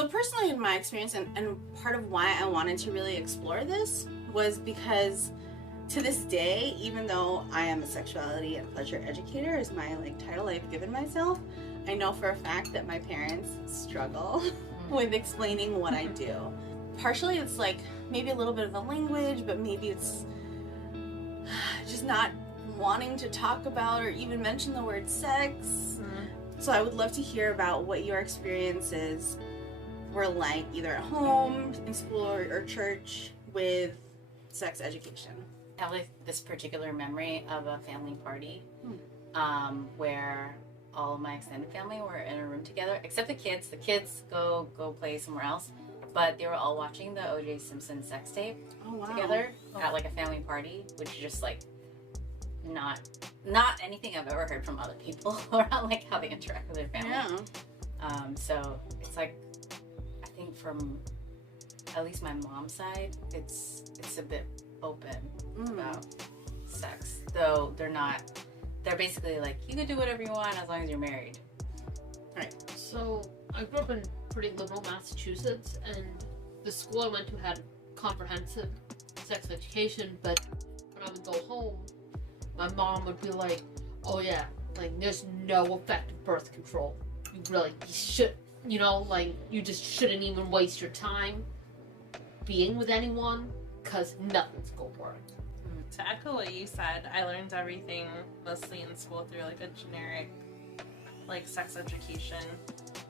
So personally, in my experience, and part of why I wanted to really explore this was because to this day, even though I am a sexuality and pleasure educator is my title I've given myself, I know for a fact that my parents struggle with explaining what I do. Partially it's maybe a little bit of the language, but maybe it's just not wanting to talk about or even mention the word sex. So I would love to hear about what your experiences were like, either at home, in school, or church, with sex education. I have this particular memory of a family party where all of my extended family were in a room together, except the kids. The kids go play somewhere else, but they were all watching the O.J. Simpson sex tape together at a family party, which is just not anything I've ever heard from other people around how they interact with their family. Yeah. So it's I think from at least my mom's side, it's a bit open about sex, though they're basically you can do whatever you want as long as you're married. Right. So I grew up in pretty liberal Massachusetts, and the school I went to had comprehensive sex education, but when I would go home, my mom would be like, oh yeah, there's no effective birth control. You should, you just shouldn't even waste your time being with anyone, because nothing's gonna work. To echo what you said, I learned everything mostly in school through a generic sex education,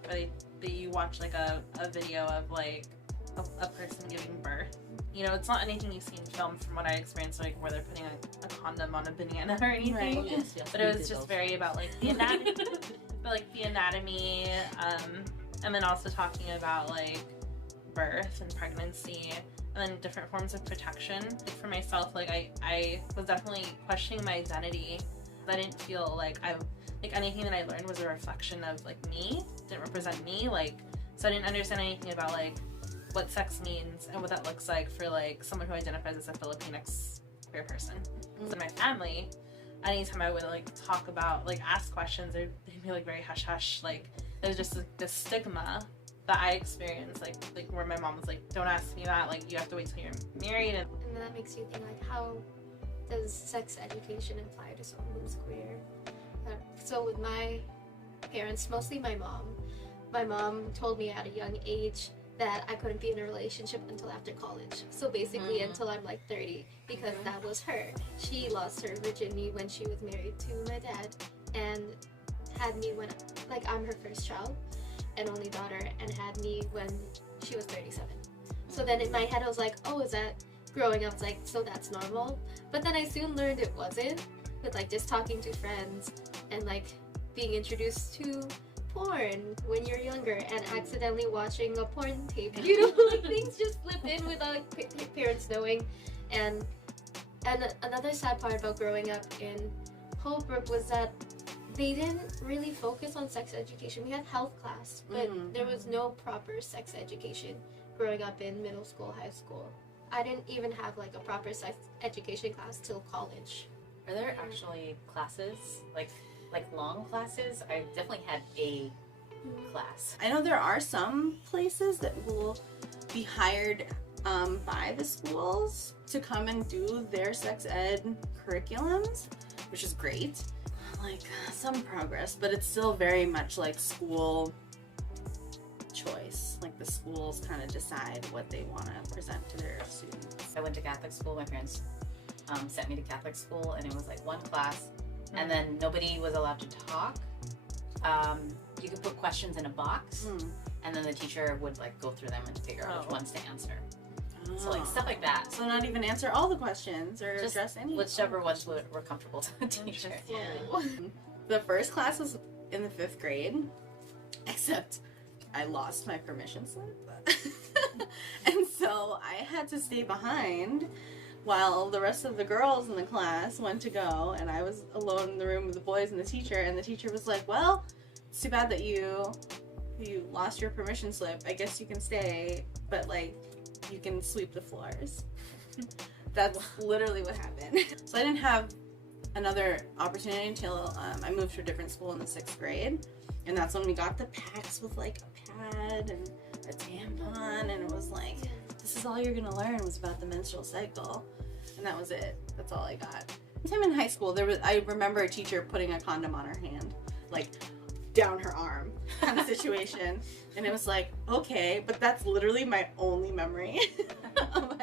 where you watch a video of a person giving birth. It's not anything you see in film from what I experienced, where they're putting a condom on a banana or anything. Right. Oh, yes, But it was just very about the anatomy, the anatomy, and then also talking about birth and pregnancy, and then different forms of protection. For myself, I was definitely questioning my identity. I didn't feel anything that I learned was a reflection of me, didn't represent me. So I didn't understand anything about what sex means and what that looks like for someone who identifies as a Filipinx queer person. So my family, anytime I would talk about ask questions, they'd be very hush hush. There's just this stigma that I experienced, where my mom was don't ask me that, you have to wait till you're married. And then that makes you think how does sex education apply to someone who's queer? So with my parents, mostly my mom told me at a young age that I couldn't be in a relationship until after college. So basically until I'm 30, because that was her. She lost her virginity when she was married to my dad, and had me when I'm her first child and only daughter, and had me when she was 37. So then in my head I was oh, is that growing up? So that's normal. But then I soon learned it wasn't, with just talking to friends and being introduced to porn when you're younger and accidentally watching a porn tape. Things just slip in without parents knowing. And another sad part about growing up in Holbrook was that they didn't really focus on sex education. We had health class, but there was no proper sex education growing up in middle school, high school. I didn't even have a proper sex education class till college. Are there actually classes, long classes? I definitely had a class. I know there are some places that will be hired by the schools to come and do their sex ed curriculums, which is great. Some progress, but it's still very much school choice. The schools kind of decide what they want to present to their students. I went to Catholic school. My parents sent me to Catholic school, and it was one class, and then nobody was allowed to talk. You could put questions in a box, and then the teacher would go through them and figure out which ones to answer. So stuff like that. So not even answer all the questions or just address any. Whichever ones were comfortable to the teacher. Yeah. The first class was in the 5th grade, except I lost my permission slip. And so I had to stay behind while the rest of the girls in the class went to go, and I was alone in the room with the boys and the teacher, and the teacher was well, it's too bad that you lost your permission slip. I guess you can stay, but you can sweep the floors. That's literally what happened. So I didn't have another opportunity until I moved to a different school in the 6th grade, and that's when we got the packs with a pad and a tampon, and it was like, this is all you're gonna learn was about the menstrual cycle, and that was it. That's all I got. Sometime in high school, I remember a teacher putting a condom on her hand, like down her arm, kind of situation, and it was like, okay, but that's literally my only memory of